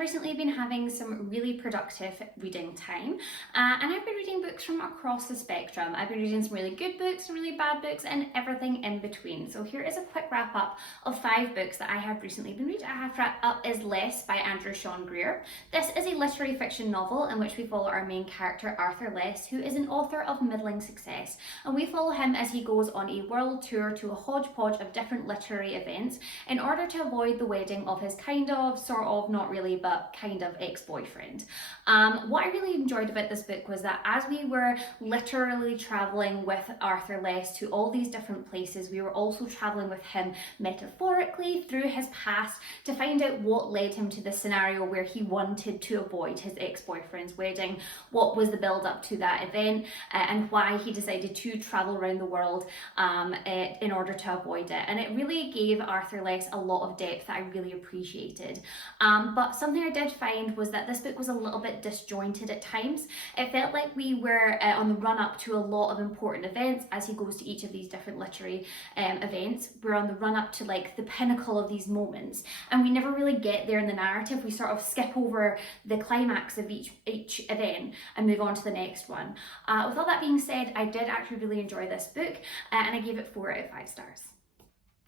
have recently been having some really productive reading time, and I've been reading books from across the spectrum. I've been reading some really good books, some really bad books, and everything in between. So here is a quick wrap up of 5 books that I have recently been reading. I have wrapped up Is Less by Andrew Sean Greer. This is a literary fiction novel in which we follow our main character Arthur Less, who is an author of middling success, and we follow him as he goes on a world tour to a hodgepodge of different literary events in order to avoid the wedding of his sort of, not really, but kind of ex-boyfriend. What I really enjoyed about this book was that as we were literally traveling with Arthur Less to all these different places, we were also traveling with him metaphorically through his past to find out what led him to the scenario where he wanted to avoid his ex-boyfriend's wedding, what was the build up to that event, and why he decided to travel around the world in order to avoid it. And it really gave Arthur Less a lot of depth that I really appreciated. But something I did find was that this book was a little bit disjointed at times. It felt like we were on the run up to a lot of important events as he goes to each of these different literary events. We're on the run up to like the pinnacle of these moments, and we never really get there in the narrative. We sort of skip over the climax of each event and move on to the next one. With all that being said, I did actually really enjoy this book, and I gave it 4 out of 5 stars.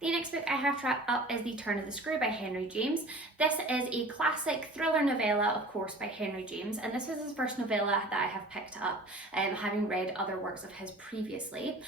The next book I have to wrap up is The Turn of the Screw by Henry James. This is a classic thriller novella, of course, by Henry James, and this was his first novella that I have picked up, having read other works of his previously.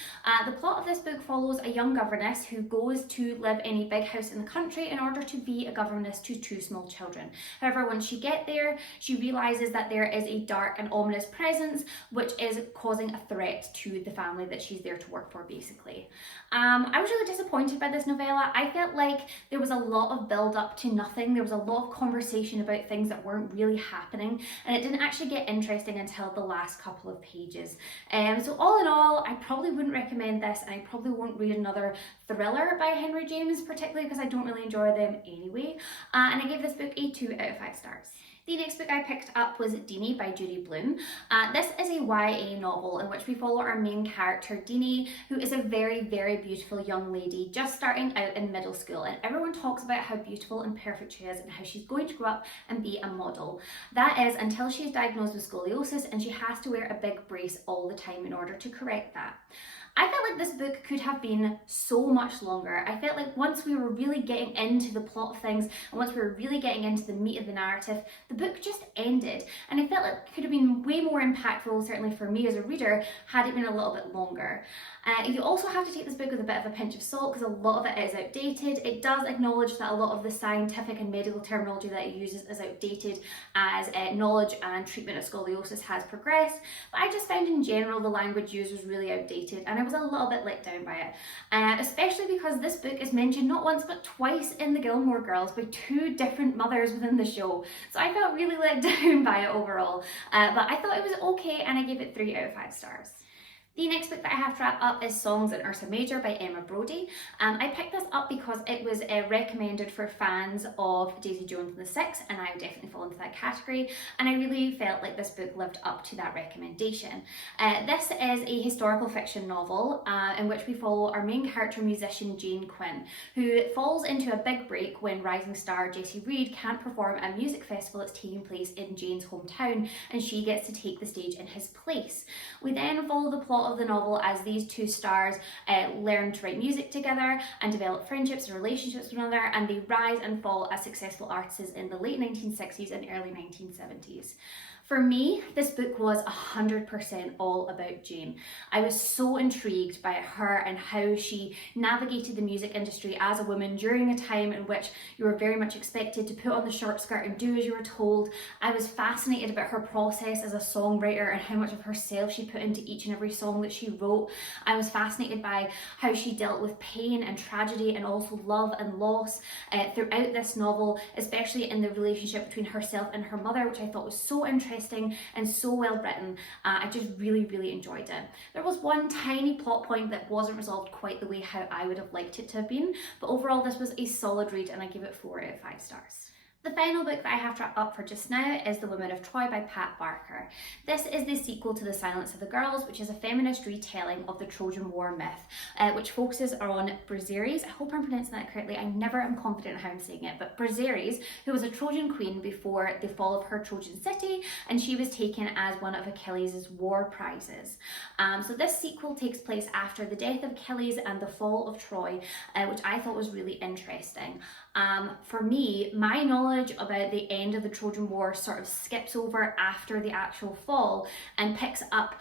The plot of this book follows a young governess who goes to live in a big house in the country in order to be a governess to 2 small children. However, when she gets there, she realises that there is a dark and ominous presence which is causing a threat to the family that she's there to work for, basically. I was really disappointed by this novella. I felt like there was a lot of build up to nothing. There was a lot of conversation about things that weren't really happening, and it didn't actually get interesting until the last couple of pages. So all in all, I probably wouldn't recommend this, and I probably won't read another thriller by Henry James, particularly because I don't really enjoy them anyway. And I gave this book a 2 out of 5 stars. The next book I picked up was Demi by Judy Blume. This is a YA novel in which we follow our main character, Demi, who is a very, very beautiful young lady just starting out in middle school, and everyone talks about how beautiful and perfect she is and how she's going to grow up and be a model. That is until she is diagnosed with scoliosis and she has to wear a big brace all the time in order to correct that. I felt like this book could have been so much longer. I felt like once we were really getting into the plot of things and once we were really getting into the meat of the narrative, the book just ended. And I felt like it could have been way more impactful, certainly for me as a reader, had it been a little bit longer. You also have to take this book with a bit of a pinch of salt because a lot of it is outdated. It does acknowledge that a lot of the scientific and medical terminology that it uses is outdated as knowledge and treatment of scoliosis has progressed. But I just found in general the language used was really outdated, and I was a little bit let down by it. Especially because this book is mentioned not once but twice in The Gilmore Girls by 2 different mothers within the show. So I felt really let down by it overall. But I thought it was okay, and I gave it 3 out of 5 stars. The next book that I have to wrap up is Songs in Ursa Major by Emma Brodie. I picked this up because it was recommended for fans of Daisy Jones and the Six, and I definitely fall into that category, and I really felt like this book lived up to that recommendation. This is a historical fiction novel in which we follow our main character, musician Jane Quinn, who falls into a big break when rising star Jessie Reed can't perform a music festival that's taking place in Jane's hometown, and she gets to take the stage in his place. We then follow the plot of the novel as these 2 stars learn to write music together and develop friendships and relationships with one another, and they rise and fall as successful artists in the late 1960s and early 1970s. For me, this book was 100% all about Jane. I was so intrigued by her and how she navigated the music industry as a woman during a time in which you were very much expected to put on the short skirt and do as you were told. I was fascinated about her process as a songwriter and how much of herself she put into each and every song that she wrote. I was fascinated by how she dealt with pain and tragedy and also love and loss throughout this novel, especially in the relationship between herself and her mother, which I thought was so interesting and so well written. I just really, really enjoyed it. There was one tiny plot point that wasn't resolved quite the way how I would have liked it to have been, but overall this was a solid read, and I give it 4 out of 5 stars. The final book that I have to wrap up for just now is The Women of Troy by Pat Barker. This is the sequel to The Silence of the Girls, which is a feminist retelling of the Trojan War myth, which focuses on Briseis. I hope I'm pronouncing that correctly. I never am confident in how I'm saying it, but Briseis, who was a Trojan queen before the fall of her Trojan city, and she was taken as one of Achilles' war prizes. So this sequel takes place after the death of Achilles and the fall of Troy, which I thought was really interesting. For me, my knowledge about the end of the Trojan War sort of skips over after the actual fall and picks up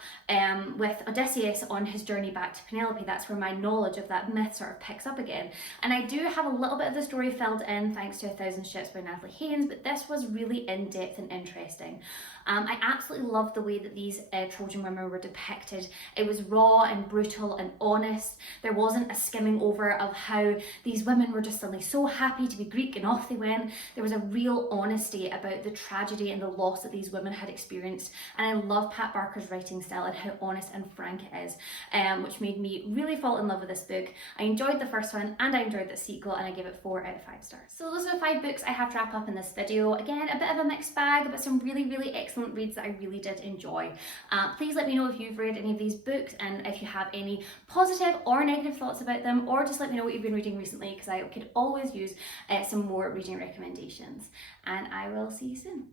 with Odysseus on his journey back to Penelope. That's where my knowledge of that myth sort of picks up again. And I do have a little bit of the story filled in thanks to A Thousand Ships by Natalie Haynes, but this was really in-depth and interesting. I absolutely loved the way that these Trojan women were depicted. It was raw and brutal and honest. There wasn't a skimming over of how these women were just suddenly so happy to be Greek and off they went. There was a real honesty about the tragedy and the loss that these women had experienced. And I love Pat Barker's writing style and how honest and frank it is, which made me really fall in love with this book. I enjoyed the first one and I enjoyed the sequel, and I give it 4 out of 5 stars. So those are the 5 books I have to wrap up in this video. Again, a bit of a mixed bag, but some really excellent reads that I really did enjoy. Please let me know if you've read any of these books and if you have any positive or negative thoughts about them, or just let me know what you've been reading recently, because I could always use some more reading recommendations. And I will see you soon.